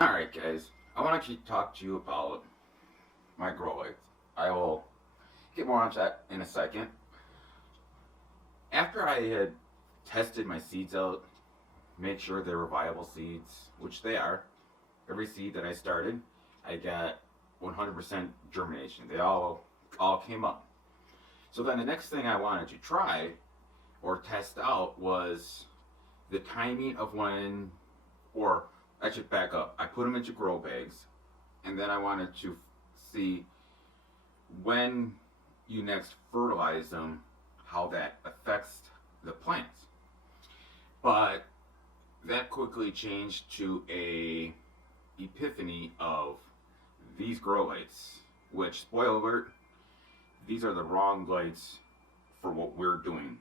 Alright guys, I want to talk to you about my grow lights. I will get more on that in a second. After I had tested my seeds out, make sure they were viable seeds, which they are. Every seed that I started, I got 100% germination. They all came up. So then the next thing I wanted to try or test out was the timing of when, or I should back up. I put them into grow bags, and then I wanted to see when you next fertilize them, how that affects the plants. But that quickly changed to a epiphany of these grow lights, which, spoiler alert, these are the wrong lights for what we're doing,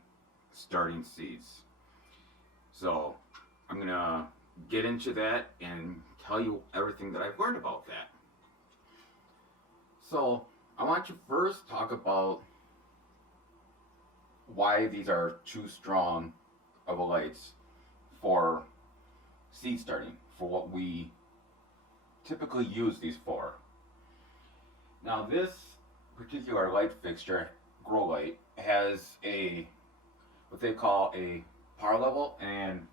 starting seeds. So I'm gonna get into that and tell you everything that I've learned about that. So I want to first talk about why these are too strong of a lights for seed starting, for what we typically use these for. Now this particular light fixture, grow light, has a what they call a power level, and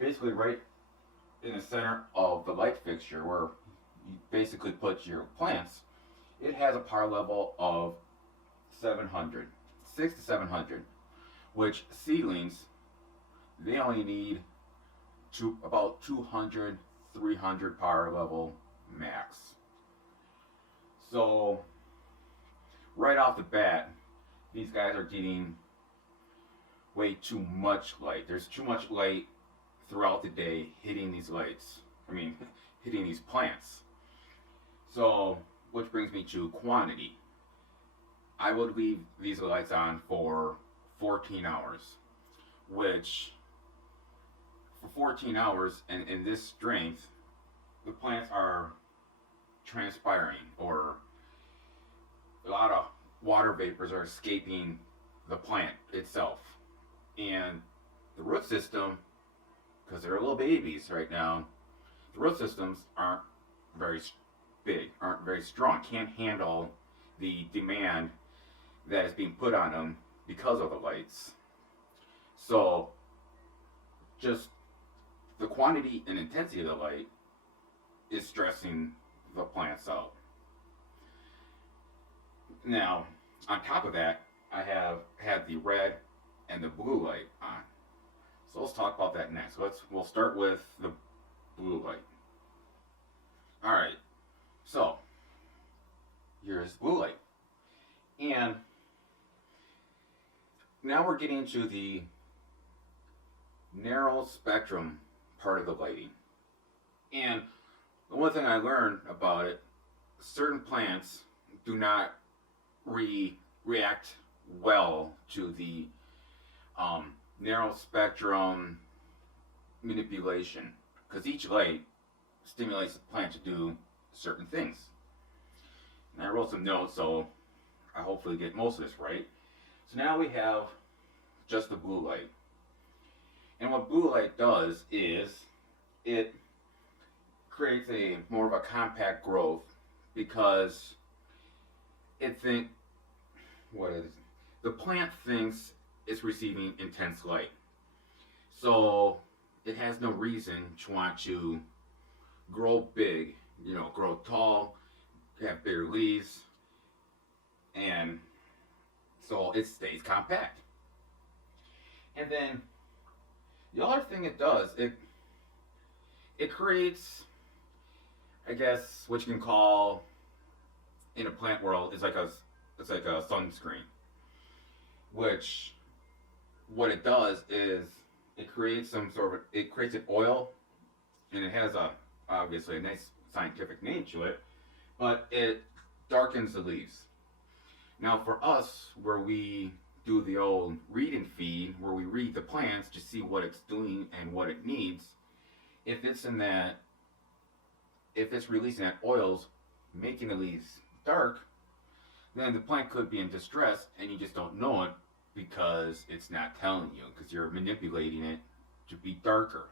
basically right in the center of the light fixture where you basically put your plants, it has a power level of 700, 6 to 700, which seedlings, they only need about 200, 300 power level max. So right off the bat, these guys are getting way too much light. There's too much light throughout the day hitting these lights. Hitting these plants. So, which brings me to quantity. I would leave these lights on for 14 hours, which for 14 hours and in this strength, the plants are transpiring, or a lot of water vapors are escaping the plant itself. And the root system, because they're little babies right now, the root systems aren't very big, aren't very strong, can't handle the demand that is being put on them because of the lights. So just the quantity and intensity of the light is stressing the plants out. Now, on top of that, I have had the red and the blue light on. So let's talk about that next. We'll start with the blue light. All right. So here's blue light, and now we're getting to the narrow spectrum part of the lighting. And the one thing I learned about it, certain plants do not react well to the narrow spectrum manipulation, because each light stimulates the plant to do certain things. And I wrote some notes, so I hopefully get most of this right. So now we have just the blue light. And what blue light does is it creates a more of a compact growth, because the plant thinks it's receiving intense light. So it has no reason to want to grow big, grow tall, have bigger leaves, and so it stays compact. And then the other thing it does, it creates, I guess, what you can call in a plant world is it's like a sunscreen, which what it does is it creates an oil, and it has obviously a nice scientific name to it, but it darkens the leaves. Now for us, where we do the old read and feed, where we read the plants to see what it's doing and what it needs, if it's releasing that oils, making the leaves dark, then the plant could be in distress and you just don't know it because it's not telling you, because you're manipulating it to be darker.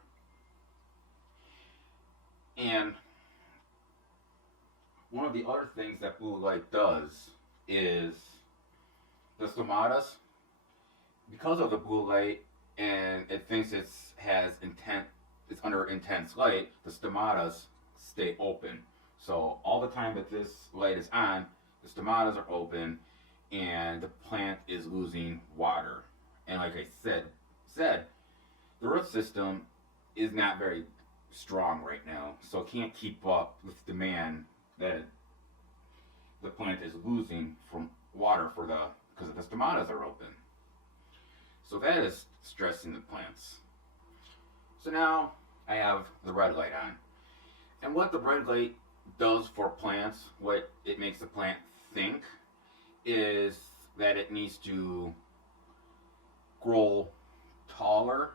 And one of the other things that blue light does is the stomatas, because of the blue light, and it thinks it's under intense light, the stomatas stay open. So all the time that this light is on, the stomatas are open, and the plant is losing water. And like I said, the root system is not very strong right now, so it can't keep up with demand that the plant is losing from water because the stomatas are open. So that is stressing the plants. So now I have the red light on. And what the red light does for plants, what it makes the plant think, is that it needs to grow taller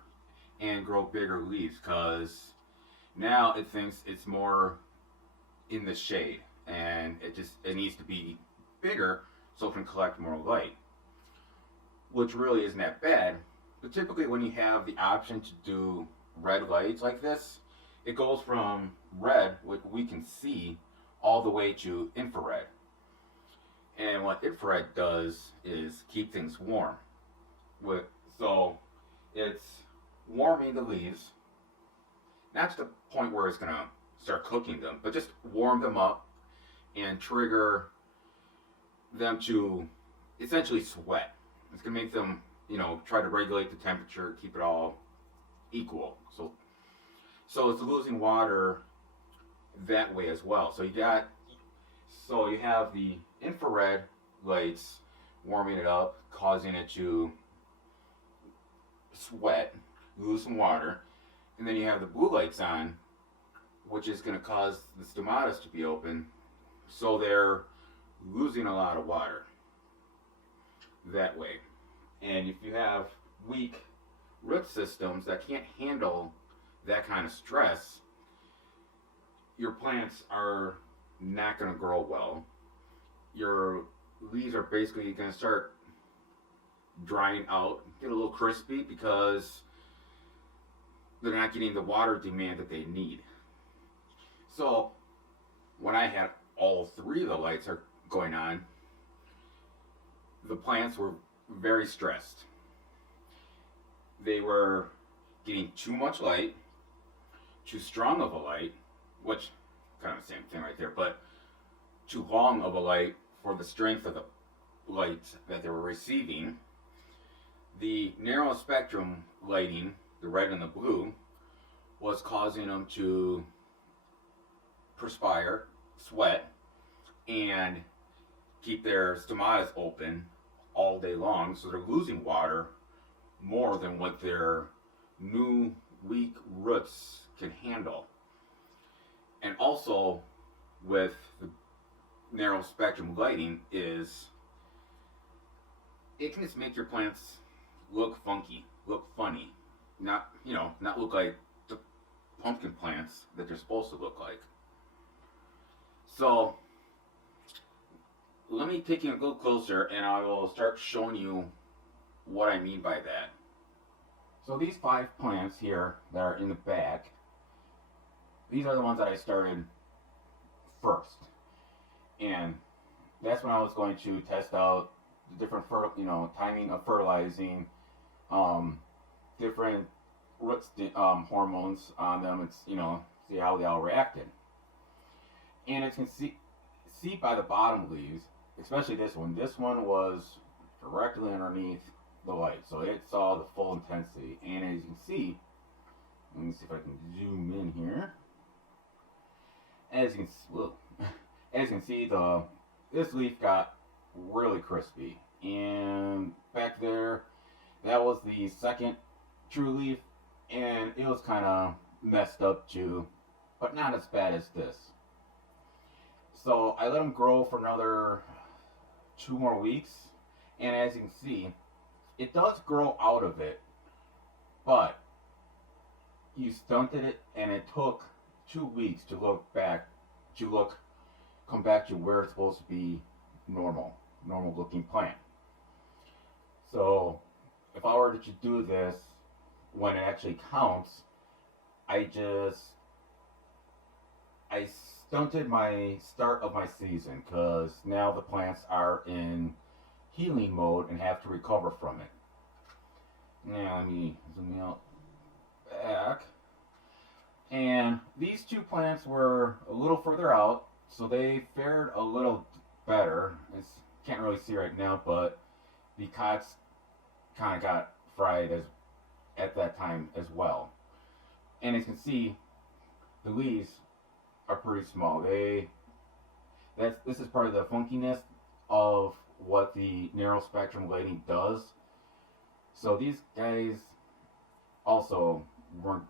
and grow bigger leaves, because now it thinks it's more in the shade, and it needs to be bigger so it can collect more light, which really isn't that bad. But typically when you have the option to do red lights like this, it goes from red, what we can see, all the way to infrared. And what infrared does is keep things warm. So it's warming the leaves, not to the point where it's going to start cooking them, but just warm them up and trigger them to essentially sweat. It's going to make them, try to regulate the temperature, keep it all equal. So it's losing water that way as well. So you have the infrared lights warming it up, causing it to sweat, lose some water, and then you have the blue lights on, which is going to cause the stomatas to be open, so they're losing a lot of water that way. And if you have weak root systems that can't handle that kind of stress, your plants are not going to grow well. Your leaves are basically going to start drying out, get a little crispy, because they're not getting the water demand that they need. So when I had all three of the lights are going on, the plants were very stressed. They were getting too much light, too strong of a light, which kind of the same thing right there, but too long of a light for the strength of the light that they were receiving. The narrow spectrum lighting, the red and the blue, was causing them to perspire, sweat, and keep their stomatas open all day long, so they're losing water more than what their new weak roots can handle. And also with the narrow spectrum lighting is it can just make your plants look funky, look funny, not look like the pumpkin plants that they're supposed to look like. So let me take you a little closer and I will start showing you what I mean by that. So these 5 plants here that are in the back, these are the ones that I started first. And that's when I was going to test out the different timing of fertilizing, different root hormones on them, and see how they all reacted. And as you can see by the bottom leaves, especially this one was directly underneath the light, so it saw the full intensity. And as you can see, let me see if I can zoom in here. As you can see, this leaf got really crispy, and back there, that was the second true leaf, and it was kind of messed up too, but not as bad as this. So I let them grow for another 2 more weeks, and as you can see, it does grow out of it, but you stunted it, and it took 2 weeks to come back to where it's supposed to be normal looking plant. So if I were to do this when it actually counts, I just stunted my start of my season because now the plants are in healing mode and have to recover from it. Now let me zoom out back. And these two plants were a little further out, so they fared a little better. It's can't really see right now, but the cots kind of got fried as at that time as well. And as you can see, the leaves are pretty small. This is part of the funkiness of what the narrow spectrum lighting does. So these guys also weren't.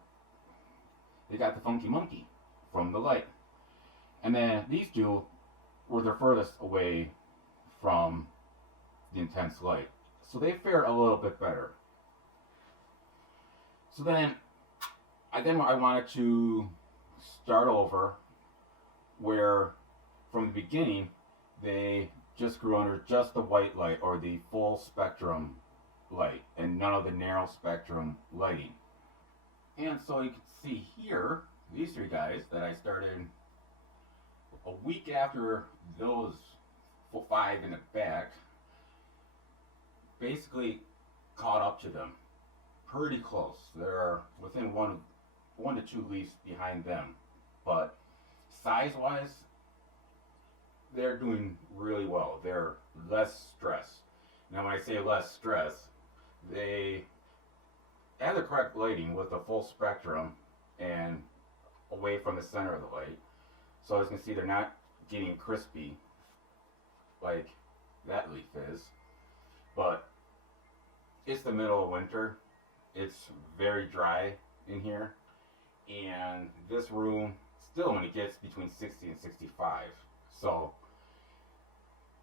They got the funky monkey from the light, and then these two were the furthest away from the intense light, so they fared a little bit better. So then I wanted to start over where from the beginning they just grew under just the white light or the full spectrum light and none of the narrow spectrum lighting. And so you can see here, these three guys that I started a week after those 5 in the back, basically caught up to them pretty close. They're within one to two leaves behind them, but size-wise, they're doing really well. They're less stressed. Now, when I say less stress, they have the correct lighting with the full spectrum and away from the center of the light. So as you can see, they're not getting crispy like that leaf is. But it's the middle of winter. It's very dry in here. And this room still only gets between 60 and 65. So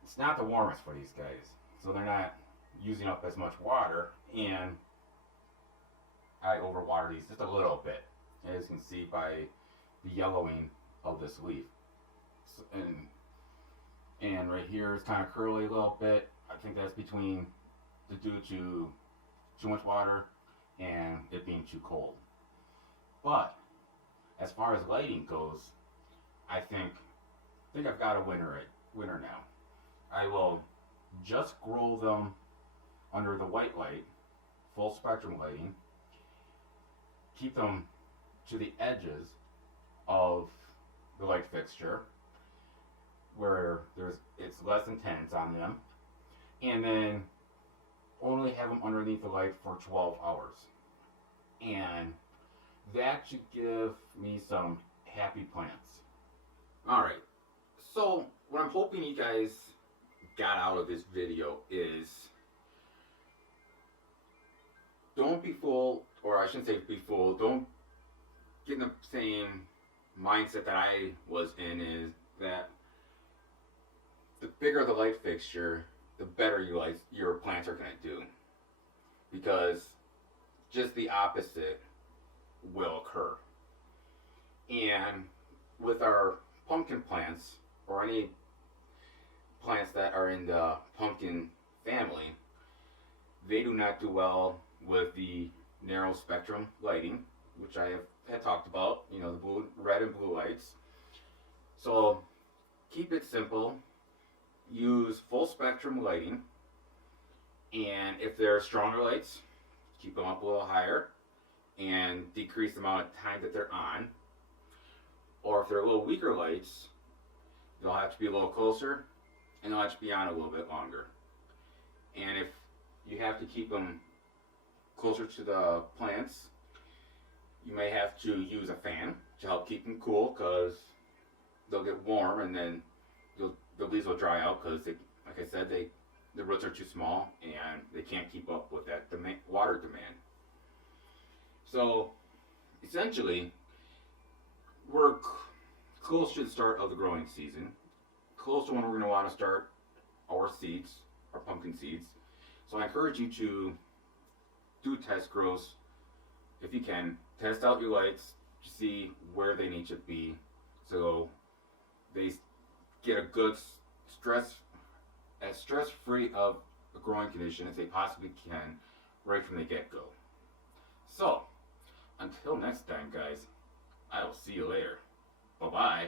it's not the warmest for these guys. So they're not using up as much water, and I overwater these just a little bit, as you can see by the yellowing of this leaf. So, and right here is kind of curly a little bit. I think that's between due to too much water and it being too cold. But as far as lighting goes, I think I've got a winner now. I will just grow them under the white light, full spectrum lighting, keep them to the edges of the light fixture where it's less intense on them, and then only have them underneath the light for 12 hours. And that should give me some happy plants. Alright, so what I'm hoping you guys got out of this video is don't be fooled, or I shouldn't say be fooled, don't get in the same mindset that I was in, is that the bigger the light fixture, the better your plants are going to do. Because just the opposite will occur. And with our pumpkin plants, or any plants that are in the pumpkin family, they do not do well with the narrow spectrum lighting, which I had talked about, the blue, red and blue lights. So keep it simple. Use full spectrum lighting, and if they're stronger lights, keep them up a little higher and decrease the amount of time that they're on. Or if they're a little weaker lights, they'll have to be a little closer and they'll have to be on a little bit longer. And if you have to keep them closer to the plants, you may have to use a fan to help keep them cool, because they'll get warm and then the leaves will dry out, because like I said, the roots are too small and they can't keep up with that water demand. So essentially, we're close to the start of the growing season, close to when we're going to want to start our seeds, our pumpkin seeds. So I encourage you to do test grows if you can. Test out your lights to see where they need to be, so they get a good stress-free of a growing condition as they possibly can right from the get-go. So until next time, guys, I will see you later. Bye-bye.